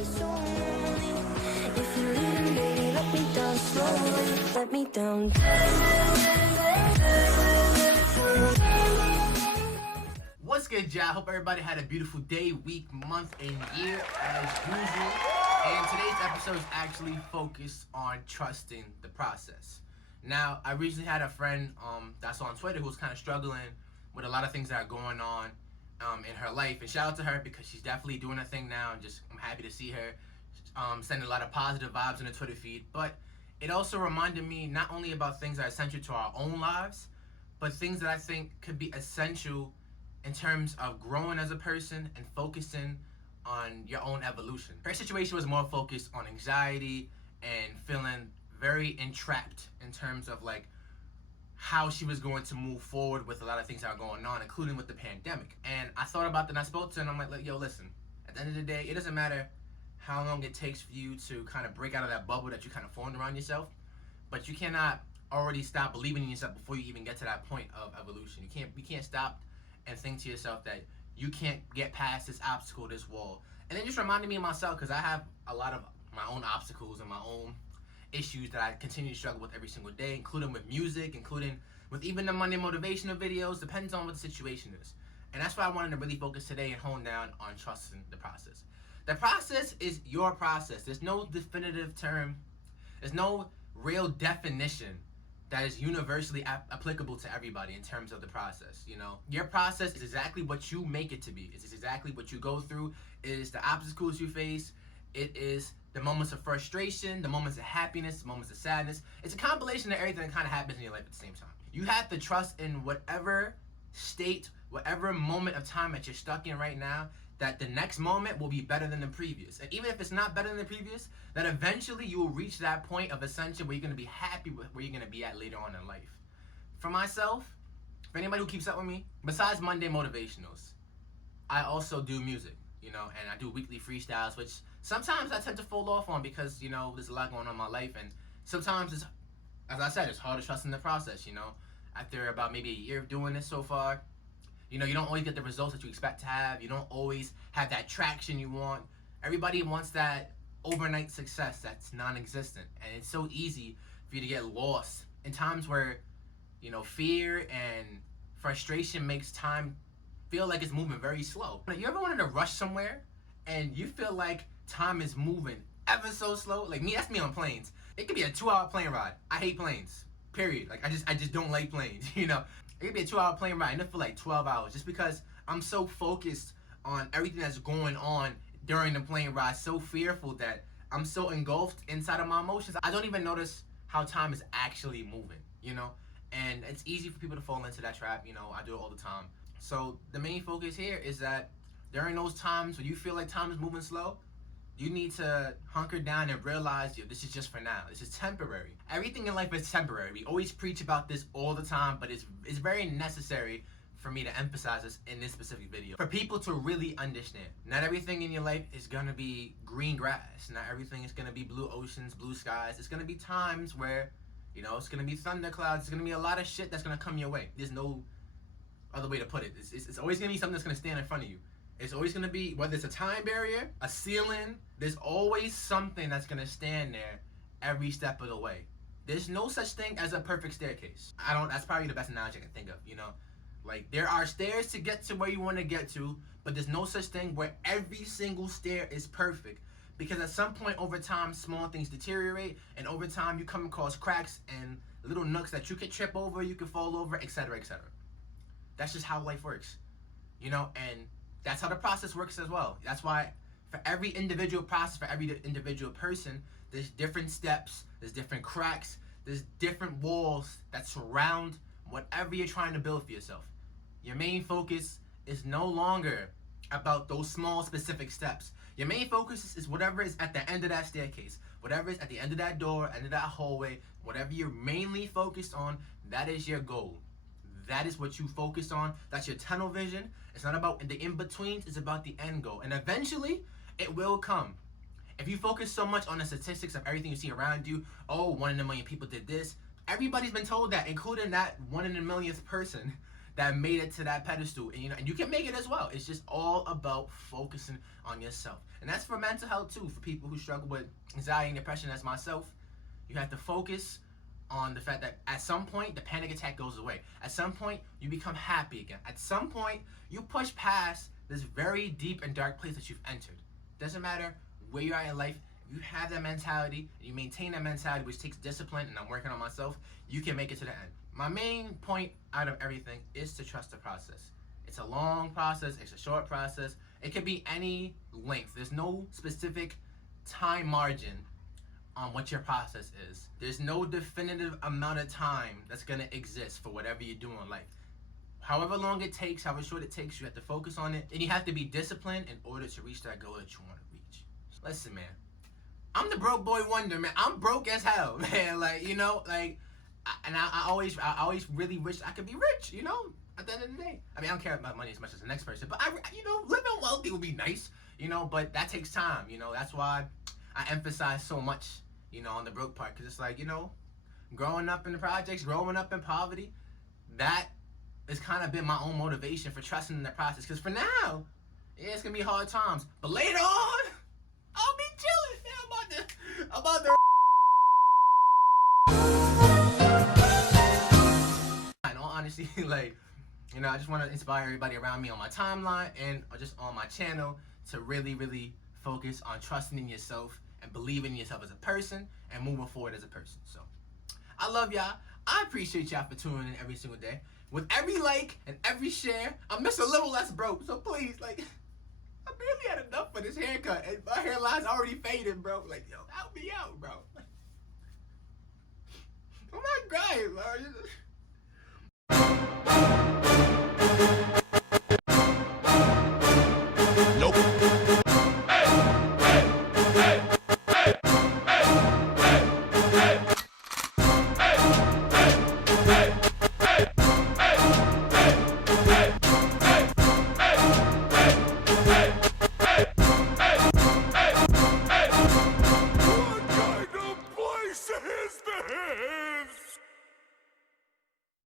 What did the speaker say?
be so lonely. If you're leaving, baby, let me down slowly. Let me down. What's good, y'all? Hope everybody had a beautiful day, week, month, and year as usual. And today's episode is actually focused on trusting the process. Now, I recently had a friend that's on Twitter who's kind of struggling with a lot of things that are going on in her life. And shout out to her because she's definitely doing her thing now. And I'm happy to see her sending a lot of positive vibes in the Twitter feed. But it also reminded me not only about things that are essential to our own lives, but things that I think could be essential in terms of growing as a person and focusing on your own evolution. Her situation was more focused on anxiety and feeling very entrapped in terms of like how she was going to move forward with a lot of things that are going on, including with the pandemic. And I thought about that and I spoke to her and I'm like, yo, listen, at the end of the day, it doesn't matter how long it takes for you to kind of break out of that bubble that you kind of formed around yourself, but you cannot already stop believing in yourself before you even get to that point of evolution. You can't stop and think to yourself that you can't get past this obstacle, this wall. And it just reminded me of myself because I have a lot of my own obstacles and my own issues that I continue to struggle with every single day, including with music, including with even the Monday motivational videos, depends on what the situation is. And that's why I wanted to really focus today and hone down on trusting the process. The process is your process. There's no definitive term. There's no real definition that is universally applicable to everybody in terms of the process. You know, your process is exactly what you make it to be. It's exactly what you go through. It is the obstacles you face. It is the moments of frustration, the moments of happiness, the moments of sadness. It's a compilation of everything that kind of happens in your life at the same time. You have to trust in whatever state, whatever moment of time that you're stuck in right now, that the next moment will be better than the previous. And even if it's not better than the previous, that eventually you will reach that point of ascension where you're going to be happy with where you're going to be at later on in life. For myself, for anybody who keeps up with me, besides Monday motivationals, I also do music, you know, and I do weekly freestyles, which sometimes I tend to fall off on because, you know, there's a lot going on in my life. And sometimes it's, as I said, it's hard to trust in the process, you know. After about maybe a year of doing this so far, you know, you don't always get the results that you expect to have. You don't always have that traction you want. Everybody wants that overnight success that's non-existent. And it's so easy for you to get lost in times where, you know, fear and frustration makes time feel like it's moving very slow. You ever wanted to rush somewhere and you feel like time is moving ever so slow? Like me, that's me on planes. It could be a 2-hour plane ride. I hate planes, period. Like I just don't like planes, you know. It could be a 2-hour plane ride and it for like 12 hours just because I'm so focused on everything that's going on during the plane ride, so fearful that I'm so engulfed inside of my emotions. I don't even notice how time is actually moving, you know? And it's easy for people to fall into that trap, you know, I do it all the time. So the main focus here is that during those times when you feel like time is moving slow, you need to hunker down and realize, yo, this is just for now. This is temporary. Everything in life is temporary. We always preach about this all the time, but it's very necessary for me to emphasize this in this specific video. For people to really understand, not everything in your life is gonna be green grass. Not everything is gonna be blue oceans, blue skies. It's gonna be times where, you know, it's gonna be thunderclouds. It's gonna be a lot of shit that's gonna come your way. There's no other way to put it. It's always gonna be something that's gonna stand in front of you. It's always gonna be, whether it's a time barrier, a ceiling, there's always something that's gonna stand there every step of the way. There's no such thing as a perfect staircase. That's probably the best analogy I can think of, you know? Like, there are stairs to get to where you wanna get to, but there's no such thing where every single stair is perfect. Because at some point over time, small things deteriorate, and over time you come across cracks and little nooks that you could trip over, you could fall over, etc., etc. That's just how life works, you know? And that's how the process works as well. That's why for every individual process, for every individual person, there's different steps, there's different cracks, there's different walls that surround whatever you're trying to build for yourself. Your main focus is no longer about those small specific steps. Your main focus is whatever is at the end of that staircase, whatever is at the end of that door, end of that hallway, whatever you're mainly focused on, that is your goal. That is what you focus on. That's your tunnel vision. It's not about the in-betweens, it's about the end goal. And eventually, it will come. If you focus so much on the statistics of everything you see around you, oh, 1 in a million people did this. Everybody's been told that, including that 1 in a millionth person that made it to that pedestal, and and you can make it as well. It's just all about focusing on yourself, and that's for mental health too. For people who struggle with anxiety and depression, as myself, you have to focus on the fact that at some point the panic attack goes away. At some point you become happy again. At some point you push past this very deep and dark place that you've entered. Doesn't matter where you are in life. If you have that mentality, and you maintain that mentality, which takes discipline, and I'm working on myself, you can make it to the end. My main point out of everything is to trust the process. It's a long process, it's a short process. It could be any length. There's no specific time margin on what your process is. There's no definitive amount of time that's gonna exist for whatever you do in life. However long it takes, however short it takes, you have to focus on it, and you have to be disciplined in order to reach that goal that you want to reach. Listen, man, I'm the broke boy wonder, man. I'm broke as hell, man. Like, I always really wish I could be rich, at the end of the day. I mean, I don't care about money as much as the next person, but living wealthy would be nice, but that takes time, That's why I emphasize so much, on the broke part, because it's like, growing up in the projects, growing up in poverty, that has kind of been my own motivation for trusting in the process. Because for now, yeah, it's gonna be hard times, but later on, I'll be chilling. Yeah, I'm about to. In all honesty, I just want to inspire everybody around me on my timeline and just on my channel to really, really focus on trusting in yourself and believing in yourself as a person and moving forward as a person. So, I love y'all. I appreciate y'all for tuning in every single day. With every like and every share, I'm just a little less broke. So please, I barely had enough for this haircut, and my hairline's already fading, bro. Help me out, bro. I'm not crying, bro.